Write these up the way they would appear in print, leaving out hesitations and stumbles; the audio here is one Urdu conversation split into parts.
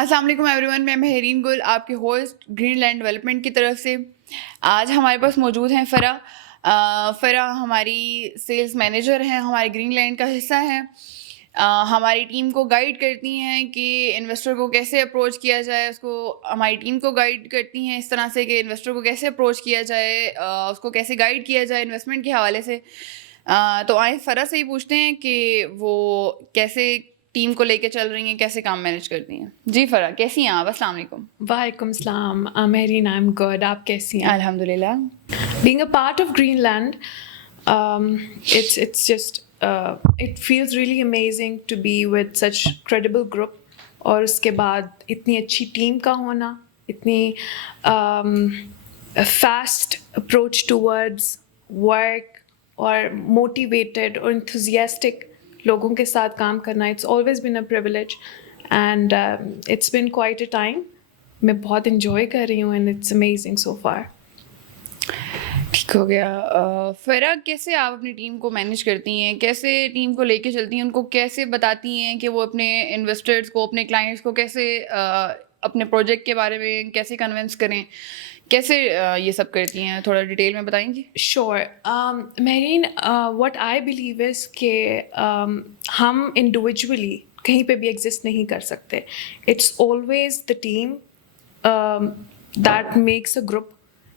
السلام علیکم ایوری ون، میں مہرین گل، آپ کے ہوسٹ گرین لینڈ ڈیولپمنٹ کی طرف سے. آج ہمارے پاس موجود ہیں فرا ہماری سیلز مینیجر ہیں، ہمارے گرین لینڈ کا حصہ ہیں. ہماری ٹیم کو گائیڈ کرتی ہیں کہ انویسٹر کو کیسے اپروچ کیا جائے. ہماری ٹیم کو گائیڈ کرتی ہیں اس طرح سے کہ انویسٹر کو کیسے اپروچ کیا جائے، اس کو کیسے گائیڈ کیا جائے انویسٹمنٹ کے حوالے سے. تو آئیں فرا سے ہی پوچھتے ہیں کہ وہ کیسے ٹیم کو لے کے چل رہی ہیں، کیسے کام مینیج کرتی ہیں. جی فرا، کیسی ہیں آپ؟ السلام علیکم. وعلیکم السلام مہرین، آئی ایم گڈ. آپ کیسی ہیں؟ الحمد للہ. Being a part of Greenland, it's just it feels really amazing to be with such credible group. اور اس کے بعد اتنی اچھی ٹیم کا ہونا، اتنی فاسٹ اپروچ ٹورڈز ورک اور موٹیویٹڈ اور انتھوزیاسٹک لوگوں کے ساتھ کام کرنا. It's always been a privilege and it's been quite a time. میں بہت انجوائے کر رہی ہوں and it's amazing so far. ٹھیک ہو گیا. فرا، کیسے آپ اپنی ٹیم کو مینیج کرتی ہیں، کیسے ٹیم کو لے کے چلتی ہیں، ان کو کیسے بتاتی ہیں کہ وہ اپنے انویسٹرز کو، اپنے کلائنٹس کو کیسے اپنے پروجیکٹ کے بارے میں کیسے کنونس کریں، کیسے یہ سب کرتی ہیں؟ تھوڑا ڈیٹیل میں بتائیں گی. شور. مہرین، واٹ آئی بلیو از کہ ہم انڈیویجولی کہیں پہ بھی ایگزسٹ نہیں کر سکتے. It's always the team that makes a group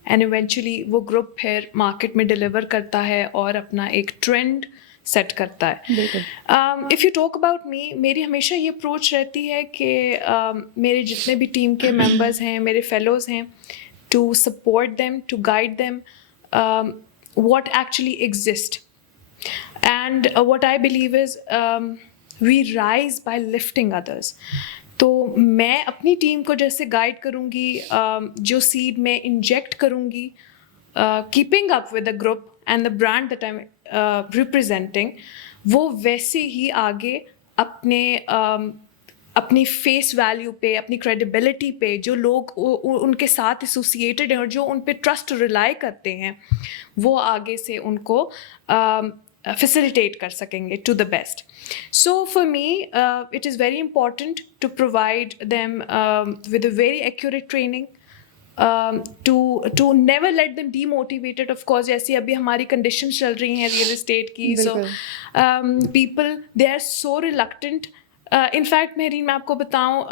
and eventually وہ گروپ پھر مارکیٹ میں ڈلیور کرتا ہے اور اپنا ایک ٹرینڈ سیٹ کرتا ہے. بالکل. If you talk about me, میری ہمیشہ یہ اپروچ رہتی ہے کہ میرے جتنے بھی ٹیم کے ممبرز ہیں، میرے فیلوز ہیں، to support them, to guide them what actually exists. And what I believe is we rise by lifting others. تو میں اپنی ٹیم کو جیسے گائیڈ کروں گی، جو سیڈ میں انجیکٹ کروں گی keeping up with the group and the brand that I am representing, وہ ویسے ہی آگے اپنی فیس ویلیو پہ، اپنی کریڈیبلٹی پہ، جو لوگ ان کے ساتھ ایسوسیٹیڈ ہیں اور جو ان پہ ٹرسٹ ریلائی کرتے ہیں، وہ آگے سے ان کو facilitate کر سکیں گے to the best. So for me, it is very important to provide them with a very accurate training, to never let them demotivated. Of course, جیسی ابھی ہماری conditions چل رہی ہیں ریئل اسٹیٹ کی، so people they are so reluctant. In fact, Mehreen, میں آپ کو بتاؤں،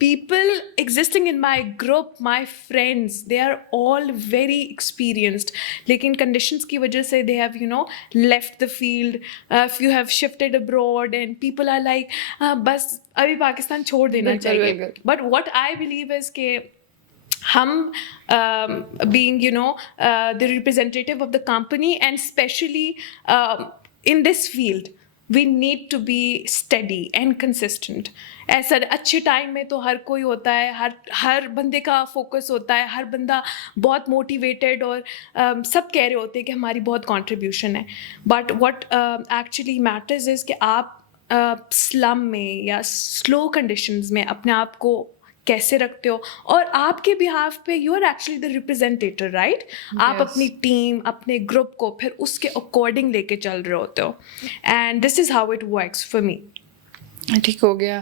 people existing in my group, my friends, they are all very experienced, لیکن conditions کی وجہ سے they have left the field. If you have shifted abroad and people are like بس ابھی پاکستان چھوڑ دینا چاہیے. But what I believe is کہ ہم being the representative of the company and especially in this field, we need to be steady and consistent. ایسا اچھے ٹائم میں تو ہر کوئی ہوتا ہے، ہر بندے کا فوکس ہوتا ہے، ہر بندہ بہت موٹیویٹیڈ اور سب کہہ رہے ہوتے ہیں کہ ہماری بہت کنٹریبیوشن ہے. بٹ واٹ ایکچولی میٹرز از کہ آپ سلم میں یا سلو کنڈیشنز میں اپنے آپ کو کیسے رکھتے ہو، اور آپ کے بہاف پہ you are actually the representative, right? آپ اپنی ٹیم، اپنے گروپ کو پھر اس کے اکارڈنگ لے کے چل رہے ہوتے ہو. And this is how it works for me. ٹھیک ہو گیا.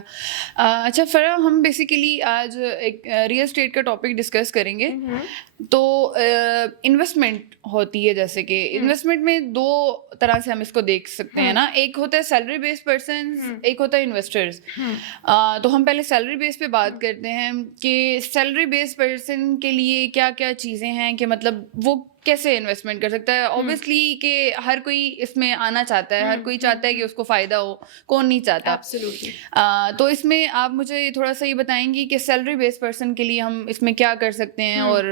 اچھا فرا، ہم بیسیکلی آج ایک ریئل اسٹیٹ کا ٹاپک ڈسکس کریں گے. تو انویسٹمنٹ ہوتی ہے، جیسے کہ انویسٹمنٹ میں دو طرح سے ہم اس کو دیکھ سکتے ہیں نا. ایک ہوتا ہے سیلری بیس پرسن، ایک ہوتا ہے انویسٹرز. تو ہم پہلے سیلری بیس پہ بات کرتے ہیں کہ سیلری بیس پرسن کے لیے کیا کیا چیزیں ہیں، کہ مطلب وہ کیسے انویسٹمنٹ کر سکتا ہے. اوبیسلی کہ ہر کوئی اس میں آنا چاہتا ہے، ہر کوئی چاہتا ہے کہ اس کو فائدہ ہو، کون نہیں چاہتا. ایبسلیوٹلی. تو اس میں آپ مجھے تھوڑا سا یہ بتائیں گی کہ سیلری بیس پرسن کے لیے ہم اس میں کیا کر سکتے ہیں. اور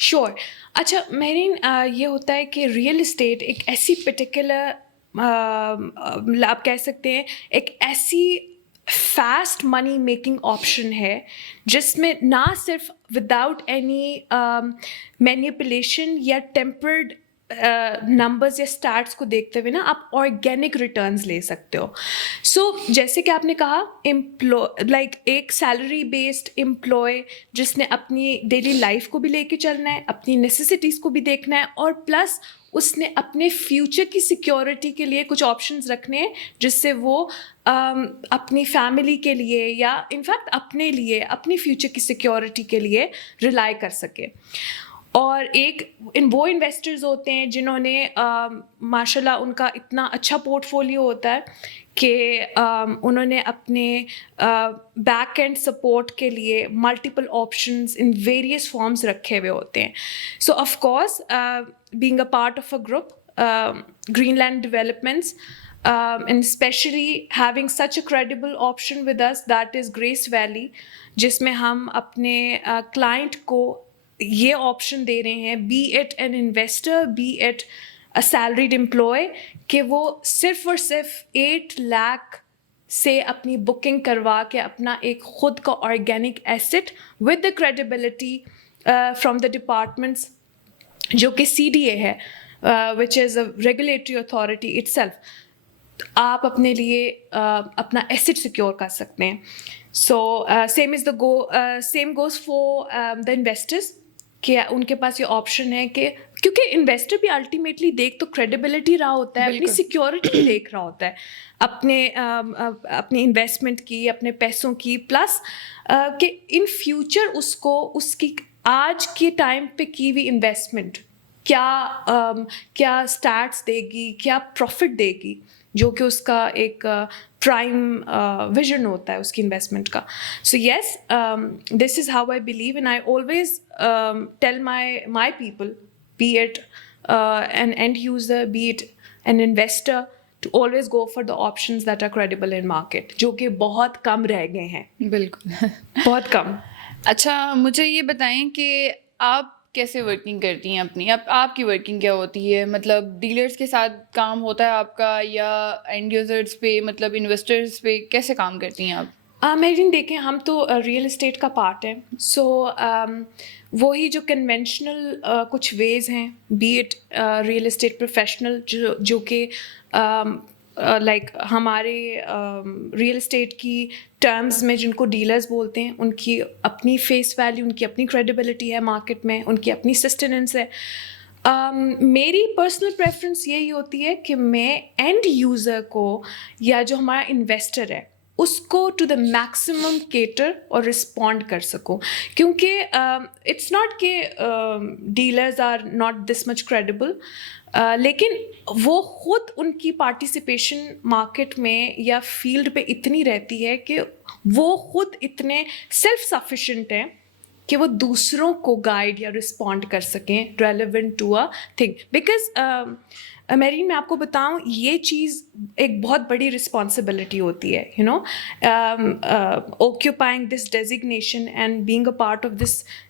شور. اچھا مہرین، یہ ہوتا ہے کہ ریئل اسٹیٹ ایک ایسی پرٹیکولر آپ کہہ سکتے ہیں ایک ایسی فاسٹ منی میکنگ آپشن ہے جس میں نہ صرف وداؤٹ اینی مینیپولیشن یا ٹیمپرڈ نمبرز یا اسٹارٹس کو دیکھتے ہوئے نا آپ آرگینک ریٹرنز لے سکتے ہو. سو جیسے کہ آپ نے کہا، لائک ایک سیلری بیسڈ امپلائے جس نے اپنی ڈیلی لائف کو بھی لے کے چلنا ہے، اپنی نیسیسٹیز کو بھی دیکھنا ہے، اور پلس اس نے اپنے فیوچر کی سیکیورٹی کے لیے کچھ آپشنز رکھنے ہیں جس سے وہ اپنی فیملی کے لیے یا انفیکٹ اپنے لیے اپنی فیوچر کی سیکیورٹی کے لیے ریلائی کر سکے. اور ایک وہ انویسٹرز ہوتے ہیں جنہوں نے ماشاء اللہ ان کا اتنا اچھا پورٹ فولیو ہوتا ہے کہ انہوں نے اپنے بیک اینڈ سپورٹ کے لیے multiple options in various forms رکھے ہوئے ہوتے ہیں. So of course being a part of a group green land developments and especially having such a credible option with us that is Grace Valley, جس میں ہم اپنے کلائنٹ کو یہ آپشن دے رہے ہیں, be it an investor be it a salaried employee, کہ وہ صرف اور صرف 8 لاکھ سے اپنی بکنگ کروا کے اپنا ایک خود کا organic asset with the credibility from the departments جو کہ CDA ہے which is a regulatory authority itself, آپ اپنے لیے اپنا ایسٹ سیکیور کر سکتے ہیں. So same goes for the investors, کہ ان کے پاس یہ آپشن ہے کہ کیونکہ انویسٹر بھی الٹیمیٹلی دیکھ تو کریڈیبلٹی رہا ہوتا ہے, اپنی سیکیورٹی دیکھ رہا ہوتا ہے اپنی انویسٹمنٹ کی, اپنے پیسوں کی, پلس کہ ان فیوچر اس کو اس کی آج کے ٹائم پہ کی ہوئی انویسٹمنٹ کیا اسٹارٹس دے گی, کیا پروفٹ دے گی, جو کہ اس کا ایک پرائم ویژن ہوتا ہے اس کی انویسٹمنٹ کا. So yes, this is how I believe, and I always tell my people, be it an end user, be it an investor, to always go for the options that are credible in market, جو کہ بہت کم رہ گئے ہیں. بالکل بہت کم. اچھا مجھے یہ بتائیں کہ آپ کیسے ورکنگ کرتی ہیں اپنی, آپ کی ورکنگ کیا ہوتی ہے, مطلب ڈیلرز کے ساتھ کام ہوتا ہے آپ کا یا اینڈ یوزرز پہ, مطلب انویسٹرز پہ کیسے کام کرتی ہیں آپ؟ میرین دیکھیں, ہم تو ریئل اسٹیٹ کا پارٹ ہے, سو وہی جو کنونشنل کچھ ویز ہیں, be it real estate professional جو کہ لائک ہمارے ریئل اسٹیٹ کی ٹرمز میں جن کو ڈیلرز بولتے ہیں, ان کی اپنی فیس ویلیو, ان کی اپنی کریڈیبلٹی ہے مارکیٹ میں, ان کی اپنی سسٹیننس ہے. میری پرسنل پریفرنس یہی ہوتی ہے کہ میں اینڈ یوزر کو یا جو ہمارا انویسٹر ہے اس کو ٹو دا میکسیمم کیٹر اور رسپونڈ کر سکوں, کیونکہ اٹس ناٹ کہ dealers are not this much credible, لیکن وہ خود ان کی پارٹیسپیشن مارکیٹ میں یا فیلڈ پہ اتنی رہتی ہے کہ وہ خود اتنے سیلف سفیشینٹ ہیں کہ وہ دوسروں کو گائیڈ یا رسپونڈ کر سکیں relevant to a thing. Because میرین, میں آپ کو بتاؤں, یہ چیز ایک بہت بڑی رسپانسبلٹی ہوتی ہے, you know, occupying this designation and being a part of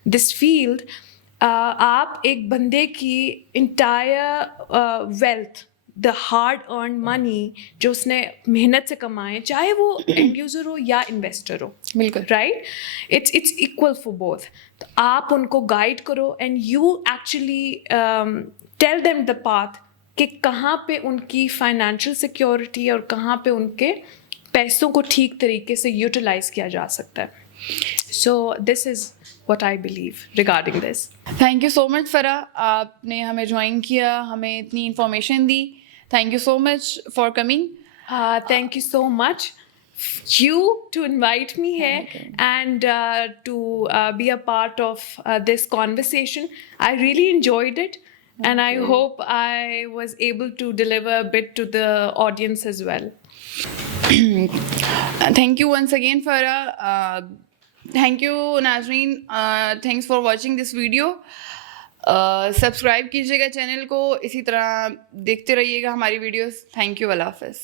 this field. آپ ایک بندے کی entire wealth, the hard earn money جو اس نے محنت سے کمائے, چاہے وہ اینڈ یوزر ہو یا انویسٹر ہو, بالکل right, it's equal for both. تو آپ ان کو گائیڈ کرو and you actually tell them the path کہ کہاں پہ ان کی فائنینشیل سیکیورٹی اور کہاں پہ ان کے پیسوں کو ٹھیک طریقے سے یوٹیلائز کیا جا سکتا ہے. سو دس از what I believe regarding this. Thank you so much فرح, آپ نے ہمیں جوائن کیا, ہمیں اتنی information the. Thank you so much for coming. Thank you so much you to invite me here and to be a part of this conversation. I really enjoyed it and I hope I was able to deliver a bit to the audience as well. Thank you once again Farah. Thank you ناظرین, thanks for watching this video. Subscribe کیجیے گا چینل کو, اسی طرح دیکھتے رہیے گا ہماری ویڈیوز. تھینک یو, اللہ حافظ.